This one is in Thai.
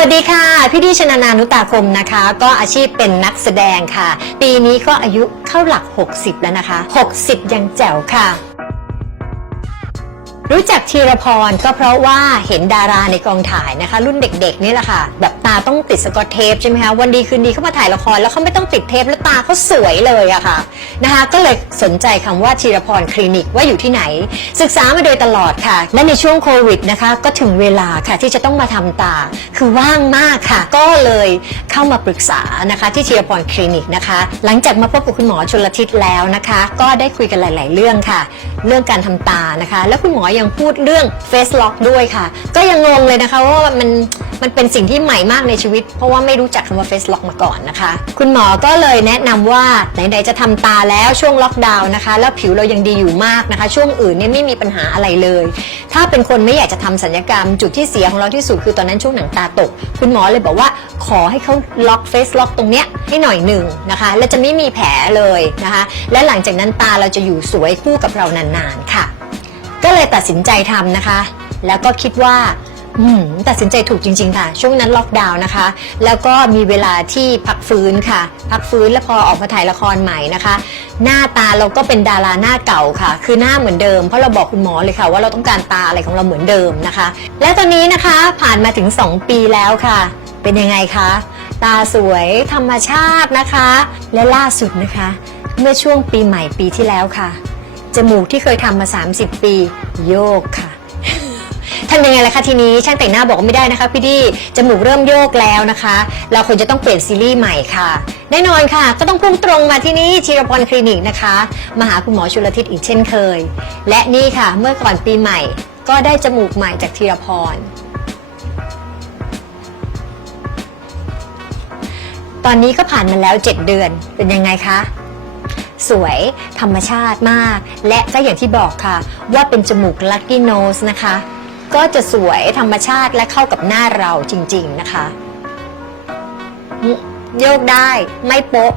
วัสดีค่ะ พี่ดีชนานานุตาคมนะคะ ก็อาชีพเป็นนักแสดงค่ะ ปีนี้ก็อายุเข้าหลัก 60 แล้วนะคะ 60 ยังแจ๋วค่ะ รู้จักธีรพรก็เพราะว่าเห็นดาราในกองถ่ายนะคะ รุ่นเด็กๆนี่แหละค่ะ แบบตาต้องติดสกอตเทปใช่ไหมคะวันดีคืนดีเขามาถ่ายละครแล้วเขาไม่ต้องติดเทปแล้วตาเขาสวยเลยอะค่ะนะคะ ก็เลยสนใจคำว่าธีรพรคลินิกว่าอยู่ที่ไหน ศึกษามาโดยตลอดค่ะ และในช่วงโควิดนะคะ ก็ถึงเวลาค่ะที่จะต้องมาทำตา คือว่างมากค่ะ ก็เลยเข้ามาปรึกษานะคะที่ธีรพรคลินิกนะคะ หลังจากมาพบกับคุณหมอชลทิศแล้วนะคะ ก็ได้คุยกันหลาย ๆ เรื่องค่ะ เรื่องการทำตานะคะ แล้วคุณหมอยังพูดเรื่อง Face Lock ด้วยค่ะ ก็ยังงงเลยนะคะว่ามันมันเป็นสิ่งที่ใหม่มากในชีวิต เพราะว่าไม่รู้จักคำว่า Face Lock มาก่อนนะคะ คุณหมอก็เลยแนะนำว่าไหนๆจะทำตาแล้วช่วงล็อกดาวน์นะคะ แล้วผิวเรายังดีอยู่มากนะคะ ช่วงอื่นเนี่ยไม่มีปัญหาอะไรเลย ถ้าเป็นคนไม่อยากจะทำสัญญกรรม จุดที่เสียของเราที่สุดคือตอนนั้นช่วงหนังตาตก คุณหมอเลยบอกว่าขอให้เขาล็อกเฟสล็อกตรงเนี้ยให้หน่อยหนึ่งนะคะ และจะไม่มีแผลเลยนะคะ และหลังจากนั้นตาเราจะอยู่สวยคู่กับเรานานๆค่ะ เลยตัดสินใจทำนะคะ แล้วก็คิดว่าอืมตัดสินใจถูกจริง ๆ ค่ะ ช่วงนั้นล็อกดาวน์นะคะ แล้วก็มีเวลาที่พักฟื้นค่ะ พักฟื้นแล้วพอออกมาถ่ายละครใหม่นะคะ หน้าตาเราก็เป็นดาราหน้าเก่าค่ะ คือหน้าเหมือนเดิม เพราะเราบอกคุณหมอเลยค่ะ ว่าเราต้องการตาอะไรของเราเหมือนเดิมนะคะ และตอนนี้นะคะผ่านมาถึง 2 ปีแล้วค่ะ เป็นยังไงคะ ตาสวยธรรมชาตินะคะ และล่าสุดนะคะ เมื่อช่วงปีใหม่ปีที่แล้วค่ะจมูกที่เคยทำมา 30 ปี โยกค่ะทำยังไงล่ะคะทีนี้ช่างแต่งหน้าบอกว่าไม่ได้นะคะพี่ดีจมูกเริ่มโยกแล้วนะคะ เราควรจะต้องเปลี่ยนซีรีส์ใหม่ค่ะ แน่นอนค่ะ ก็ต้องพุ่งตรงมาที่นี่ชีรพรคลินิกนะคะมาหาคุณหมอชุลทิศอีกเช่นเคย และนี่ค่ะเมื่อก่อนปีใหม่ ก็ได้จมูกใหม่จากธีรพรตอนนี้ก็ผ่านมาแล้ว 7 เดือนเป็นยังไงคะ สวยธรรมชาติมาก และก็อย่างที่บอกค่ะ ว่าเป็นจมูกลั c กี้โนสนะคะ ก็จะสวยธรรมชาติและเข้ากับหน้าเราจริงๆนะคะ โยกได้ไม่โป๊ะ